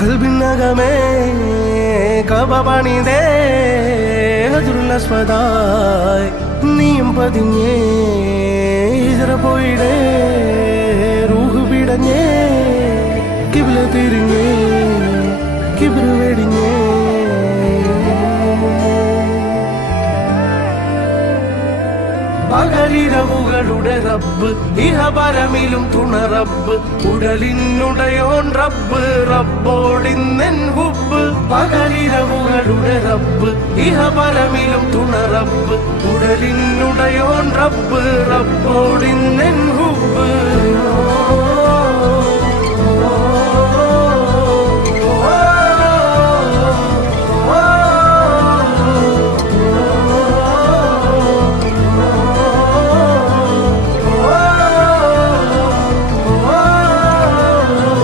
കൽബിനകമേ കബ പണിതേ ഹജുല്ലസ്വതായി നീയും പതിഞ്ഞേ ഇതര പോയിടേ റൂഹ് പിടഞ്ഞേ കിബില തിരിഞ്ഞേ. പകരിരവുകളുടെ റബ്ബ് ഇഹപരമിലും തുണ റബ്ബ് ഉടലിനുടയോൻ റബ്ബ് റബ്ബോടിന്നെൻ ഹുബ് പകരിരവുകളുടെ റബ്ബ് ഇഹപരമിലും തുണ റബ്ബ് ഉടലിനുടയോൻ റബ്ബ് റബ്ബോടിന്നെൻ